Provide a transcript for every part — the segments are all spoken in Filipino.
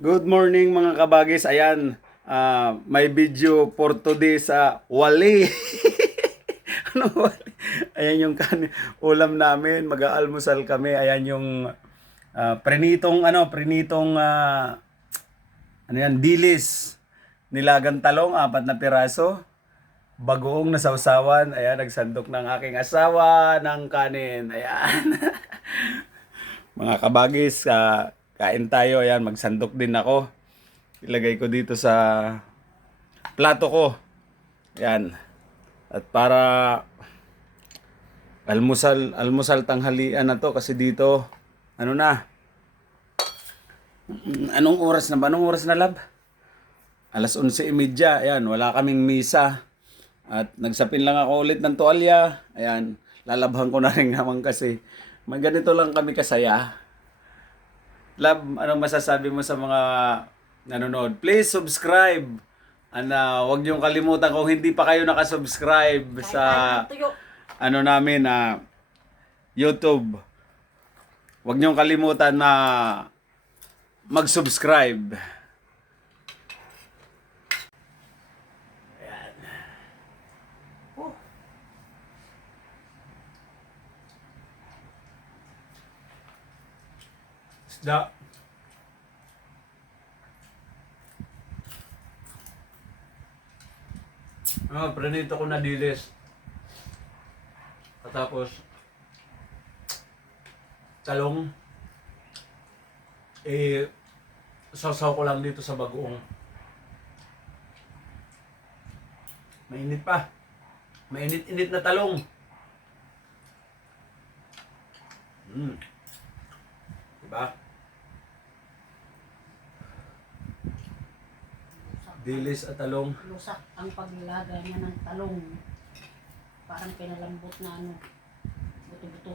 Good morning mga kabagis. Ayan, may video for today sa wali. Ano wali? Ayan yung ulam namin. Mag-aalmusal kami. Ayan yung prinitong dilis. Nilagang talong, 4 na piraso. Bagoong nasawsawan. Ayan, nagsandok ng aking asawa ng kanin. Ayan. Mga kabagis, kain tayo. Ayan, magsandok din ako. Ilagay ko dito sa plato ko. Ayan. At para almusal tanghalian na to kasi dito, ano na, anong oras na ba? Anong oras na, lab? 11:30. Ayan, wala kaming misa. At nagsapin lang ako ulit ng tuwalya. Ayan, lalabhan ko na rin naman kasi may ganito lang kami kasaya. Lab, anong masasabi mo sa mga nanonood? Please subscribe. Huwag niyong kalimutan kung hindi pa kayo nakasubscribe sa namin YouTube. Huwag niyong kalimutan na mag-subscribe. Ayan. Oh. Isda. Pranito ko na dilis. Tapos, talong. Sausaw ko lang dito sa bagoong. Mainit pa. Mainit-init na talong. Diba? Dilis at talong. Lusak ang paglaga niya ng talong. Parang pinalambot na buto-buto.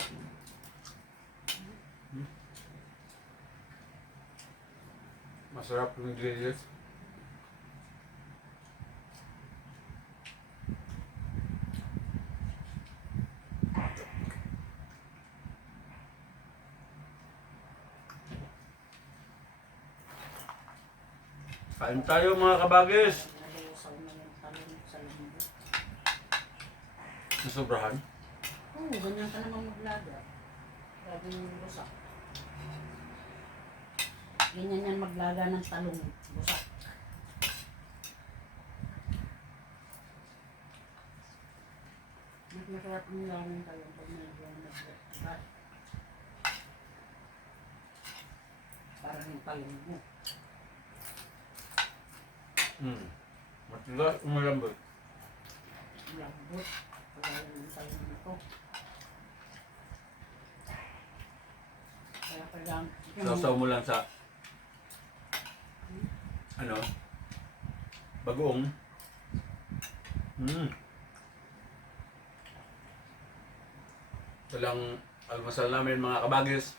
Masarap yung dilis. Kain tayo mga kabagis. Nalusaw na yung talong sa lambot. Nasobrahan. Oo, ganyan ka naman maglaga. Grabe yung lusak. Ganyan yan maglaga ng talong. Lusak. Mas masarap ang laga ng talong pag medyo naglaga. Parang yung talong mo. Matigas, umalambot. Lambot. Kagaya ng talong na to. Kaya kailangan. Sausaw mo lang sa bagoong. Ito lang almasal namin mga kabagis.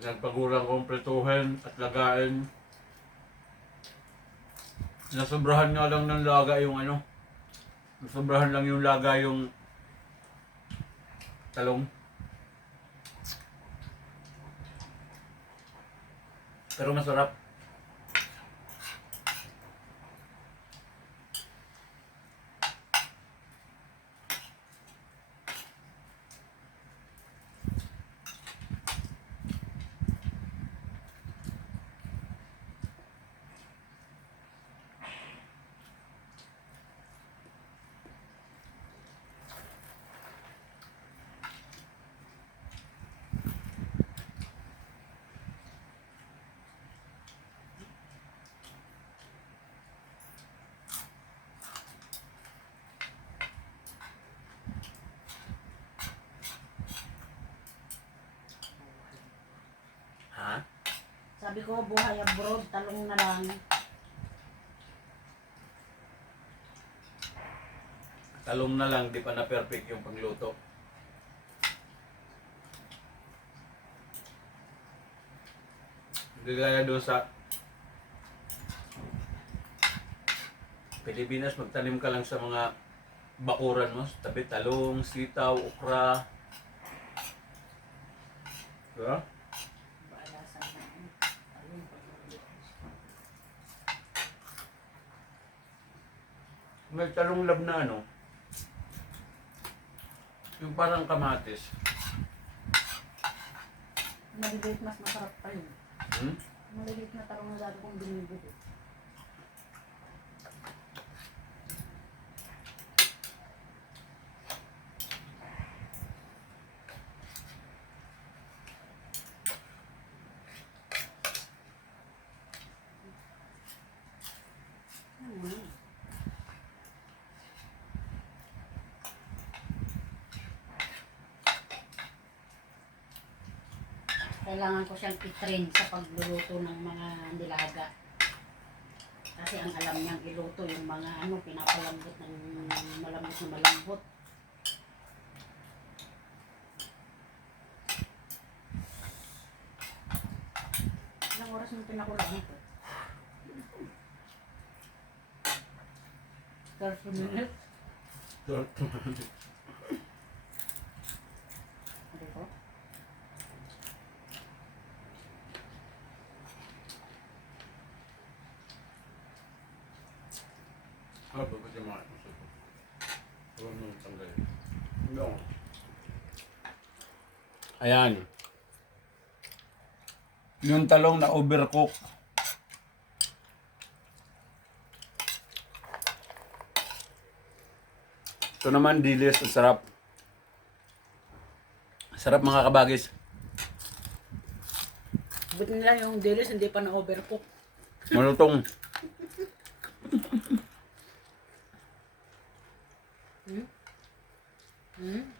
Nagpagurang kong pretuhin at lagain. Nasobrahan nga lang ng laga yung nasobrahan lang yung laga yung talong. Pero masarap. Ha? Sabi ko, buhay abroad, talong na lang. Talong na lang, di pa na perfect yung pagluto. Hindi gaya doon sa Pilipinas, magtanim ka lang sa mga bakuran mo. Tabi talong, sitaw, okra. Diba? May talong lab na ano. Yung parang kamatis. Maliliit mas masarap pa yun. Hmm? Maliliit na tarong na dati kong binibili. Kailangan ko siyang i-train sa pagluluto ng mga nilaga. Kasi ang alam niyang iluto yung mga ano, pinapalambot ng malambot na malambot. Ilang oras mo pinakulang ito? 30 minutes? Dito? Ah, bakit yung mga ito? Huwag mo tanggalin. No. Ayan. Yung talong na overcook. Ito naman, dilis. Ang sarap. Sarap mga kabagis. Buti nila yung dilis hindi pa na-overcook. Malutong. Hmm? Hmm?